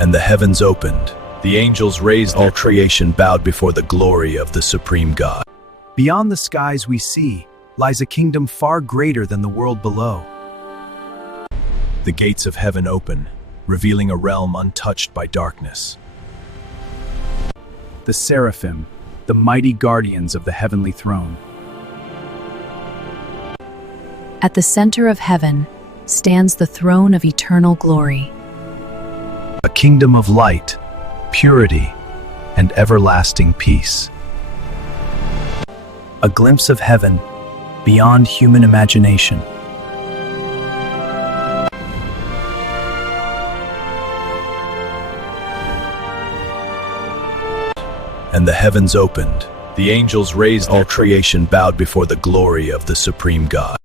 And the heavens opened. The angels raised. All creation bowed before the glory of the supreme God. Beyond the skies we see lies a kingdom far greater than the world below. The gates of heaven open, revealing a realm untouched by darkness. The seraphim, the mighty guardians of the heavenly throne. At the center of heaven stands the throne of eternal glory. A kingdom of light, purity, and everlasting peace. A glimpse of heaven beyond human imagination. And the heavens opened. The angels raised. All creation bowed before the glory of the supreme God.